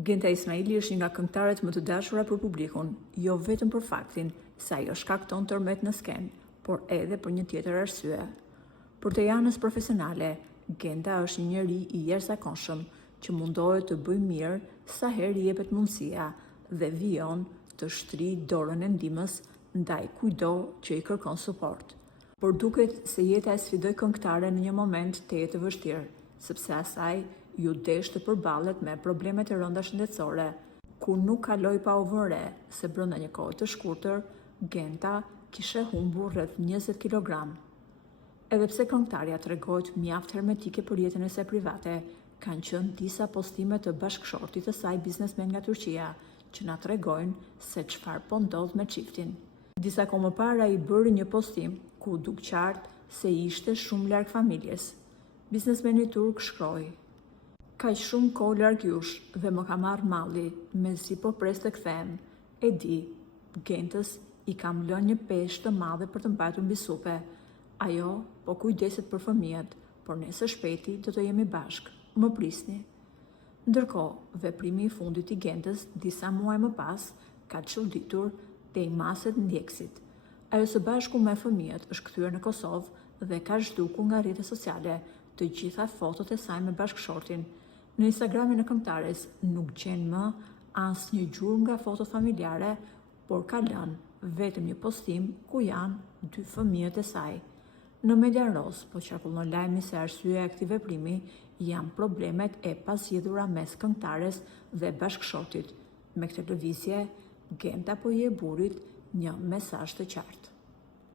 Genta Ismaili është një nga këngëtarët më të dashura për publikun, jo vetëm për faktin se ajo shkakton tërmet në skenë, por edhe për një tjetër arsye. Për të anës profesionale, Genta është një njeri i jashtëzakonshëm që mundohet të bëjë mirë sa herë i jepet mundësia dhe vijon të shtrijë dorën e ndihmës ndaj kujdo që i kërkon suport. Por duket se jeta e sfidoi këngëtaren në një moment teje të vështirë, sepse asaj ju desh të përballet me problemet e rënda shëndetësore, ku nuk kaloi pa u vënë re se brenda një kohe të shkurtër, Genta kishte humbur rreth 20 kg. Edhe pse këngëtarja tregohet mjaft hermetike për jetën e saj private, kanë qenë disa postime të bashkëshortit të saj biznesmen nga Turqia, që na tregojnë se çfarë po ndodh me çiftin. Disa kohë më parë ai bëri një postim ku duk qartë se ishte shumë larg familjes. Biznesmeni turk shkroi: "Kaq shumë kohë larg jush dhe më ka marrë malli, mezi po pres të kthehem. E di, Gentës i kam lënë një peshë të madhe për të mbajtur mbi supe. Ajo po kujdeset për fëmijët, por ne së shpejti do të jemi bashkë. Më prisni." Ndërkohë, veprimi i fundit i Gentës disa muaj më pas ka çuditur te i maset ndjekësit. Ajo së bashku me fëmijët është kthyer në Kosovë dhe ka zhdukur nga rrjetet sociale të gjitha fotot e saj me bashkëshortin. Në Instagramin e këngëtares nuk gjen më asnjë gjurmë nga fotot familjare, por ka lënë vetëm një postim ku janë 2 fëmijët e saj. Në Median Roz po qarkullon lajmi se arsyeja e këtij veprimi janë problemet e pasjedhura mes këngëtares dhe bashkëshortit. Me këtë lëvizje, Genta po i e burit një mesazh të qartë.